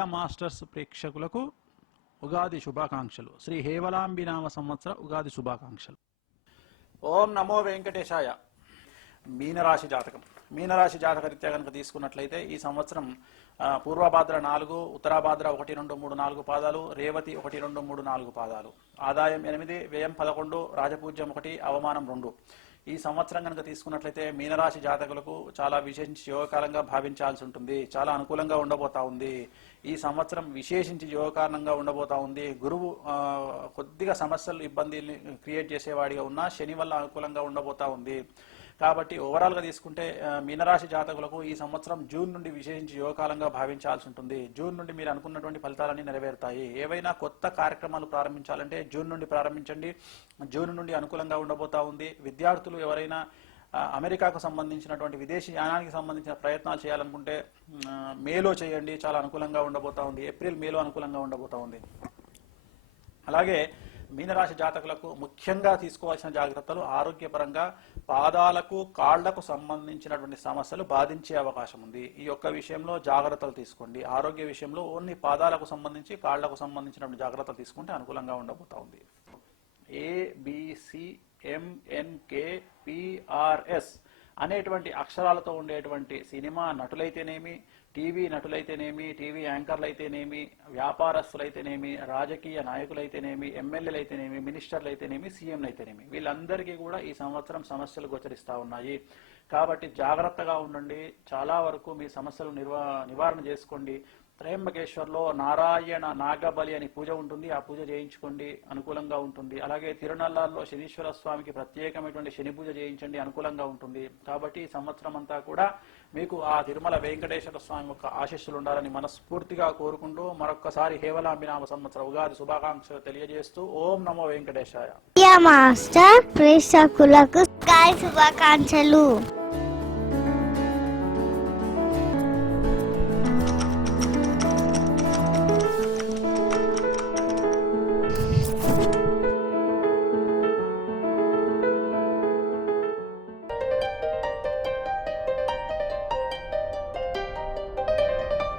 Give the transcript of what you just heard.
Media masters ప్రేక్షకులకు ఉగాది శుభాకాంక్షలు. శ్రీ హేవలాంబినామ సంవత్సర ఉగాది శుభాకాంక్షలు. ఓం నమో వెంకటేశాయ. మీనరాశి జాతకం. మీనరాశి జాతక రీత్యా కనుక తీసుకున్నట్లయితే ఈ సంవత్సరం పూర్వభాద్ర 4, ఉత్తరాభాద్ర 1, 2, 3, 4 పాదాలు, రేవతి 1, 2, 3, 4 పాదాలు, ఆదాయం 8, వ్యయం 11, రాజపూజ్యం 1, అవమానం 2. ఈ సంవత్సరం కనుక తీసుకున్నట్లయితే మీనరాశి జాతకులకు చాలా విశేషించి యోగకాలంగా భావించాల్సి ఉంటుంది. చాలా అనుకూలంగా ఉండబోతా ఉంది. ఈ సంవత్సరం విశేషించి యోగకారణంగా ఉండబోతా ఉంది. గురువు కొద్దిగా సమస్యలు ఇబ్బందిని క్రియేట్ చేసేవాడిగా ఉన్నా శని వల్ల అనుకూలంగా ఉండబోతా ఉంది. కాబట్టి ఓవరాల్గా తీసుకుంటే మీనరాశి జాతకులకు ఈ సంవత్సరం జూన్ నుండి విశేషించి యోగకాలంగా భావించాల్సి ఉంటుంది. జూన్ నుండి మీరు అనుకున్నటువంటి ఫలితాలన్నీ నెరవేరుతాయి. ఏవైనా కొత్త కార్యక్రమాలు ప్రారంభించాలంటే జూన్ నుండి ప్రారంభించండి. జూన్ నుండి అనుకూలంగా ఉండబోతా ఉంది. విద్యార్థులు ఎవరైనా అమెరికాకు సంబంధించినటువంటి విదేశీ యానానికి సంబంధించిన ప్రయత్నాలు చేయాలనుకుంటే మేలో చేయండి. చాలా అనుకూలంగా ఉండబోతా ఉంది. ఏప్రిల్, మేలో అనుకూలంగా ఉండబోతా ఉంది. అలాగే మీనరాశి జాతకులకు ముఖ్యంగా తీసుకోవాల్సిన జాగ్రత్తలు ఆరోగ్యపరంగా పాదాలకు కాళ్లకు సంబంధించినటువంటి సమస్యలు బాధించే అవకాశం ఉంది. ఈ యొక్క విషయంలో జాగ్రత్తలు తీసుకోండి. ఆరోగ్య విషయంలో ఓన్లీ పాదాలకు సంబంధించి కాళ్లకు సంబంధించినటువంటి జాగ్రత్తలు తీసుకుంటే అనుకూలంగా ఉండబోతా ఉంది. ABCMNKPRS అనేటువంటి అక్షరాలతో ఉండేటువంటి సినిమా నటులైతేనేమి, టీవీ నటులైతేనేమి, టీవీ యాంకర్లు అయితేనేమి, వ్యాపారస్తులైతేనేమి, రాజకీయ నాయకులైతేనేమి, ఎమ్మెల్యేలు అయితేనేమి, మినిస్టర్లు అయితేనేమి, సీఎంలు అయితేనేమి, వీళ్ళందరికీ కూడా ఈ సంవత్సరం సమస్యలు గోచరిస్తూ ఉన్నాయి. కాబట్టి జాగ్రత్తగా ఉండండి. చాలా వరకు మీ సమస్యలు నివారణ చేసుకోండి. త్రయంబకేశ్వర్లో నారాయణ నాగబలి అని పూజ ఉంటుంది. ఆ పూజ చేయించుకోండి, అనుకూలంగా ఉంటుంది. అలాగే తిరునల్లాల్లో శనీశ్వర స్వామికి ప్రత్యేకమైనటువంటి శని పూజ చేయించండి, అనుకూలంగా ఉంటుంది. కాబట్టి ఈ సంవత్సరం అంతా కూడా మీకు ఆ తిరుమల వెంకటేశ్వర స్వామి యొక్క ఆశీస్సులు ఉండాలని మనస్ఫూర్తిగా కోరుకుంటూ మరొక్కసారి హేవలాంబినామ సంవత్సర ఉగాది శుభాకాంక్షలు తెలియజేస్తూ ఓం నమో వెంకటేశాయ. మాస్టర్ ప్రేక్షకులకు శుభాకాంక్షలు.